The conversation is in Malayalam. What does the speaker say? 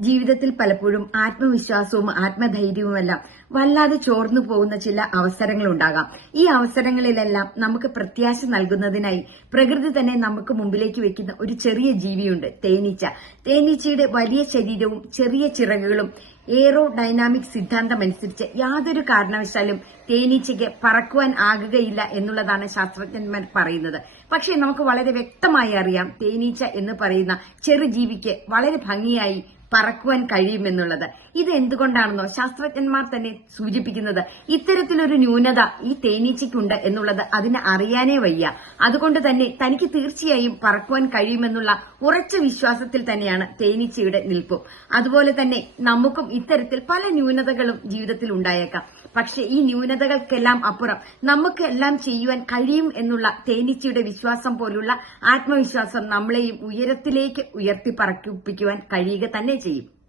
ജീവിതത്തിൽ പലപ്പോഴും ആത്മവിശ്വാസവും ആത്മധൈര്യവുമെല്ലാം വല്ലാതെ ചോർന്നു പോകുന്ന ചില അവസരങ്ങളുണ്ടാകാം. ഈ അവസരങ്ങളിലെല്ലാം നമുക്ക് പ്രത്യാശ നൽകുന്നതിനായി പ്രകൃതി തന്നെ നമുക്ക് മുമ്പിലേക്ക് വെക്കുന്ന ഒരു ചെറിയ ജീവിയുണ്ട്, തേനീച്ച. തേനീച്ചയുടെ വലിയ ശരീരവും ചെറിയ ചിറകുകളും എയ്റോ ഡൈനാമിക് സിദ്ധാന്തമനുസരിച്ച് യാതൊരു കാരണവശാലും തേനീച്ചയ്ക്ക് പറക്കുവാൻ ആകുകയില്ല എന്നുള്ളതാണ് ശാസ്ത്രജ്ഞന്മാർ പറയുന്നത്. പക്ഷേ നമുക്ക് വളരെ വ്യക്തമായി അറിയാം, തേനീച്ച എന്ന് പറയുന്ന ചെറുജീവിക്ക് വളരെ ഭംഗിയായി പറക്കുവാൻ കഴിയുമെന്നുള്ളത്. ഇത് എന്തുകൊണ്ടാണെന്നോ ശാസ്ത്രജ്ഞന്മാർ തന്നെ സൂചിപ്പിക്കുന്നത് ഇത്തരത്തിലൊരു ന്യൂനത ഈ തേനീച്ചയ്ക്കുണ്ട് എന്നുള്ളത് അതിന് അറിയാനേ വയ്യ. അതുകൊണ്ട് തന്നെ തനിക്ക് തീർച്ചയായും പറക്കുവാൻ കഴിയുമെന്നുള്ള ഉറച്ച വിശ്വാസത്തിൽ തന്നെയാണ് തേനീച്ചയുടെ നിൽപ്പും. അതുപോലെ തന്നെ നമുക്കും ഇത്തരത്തിൽ പല ന്യൂനതകളും ജീവിതത്തിൽ ഉണ്ടായേക്കാം. പക്ഷെ ഈ ന്യൂനതകൾക്കെല്ലാം അപ്പുറം നമുക്ക് എല്ലാം ചെയ്യുവാൻ കഴിയും എന്നുള്ള തേനീച്ചയുടെ വിശ്വാസം പോലുള്ള ആത്മവിശ്വാസം നമ്മളെയും ഉയരത്തിലേക്ക് ഉയർത്തി പറക്കിപ്പിക്കുവാൻ കഴിയുക തന്നെ ചെയ്യും.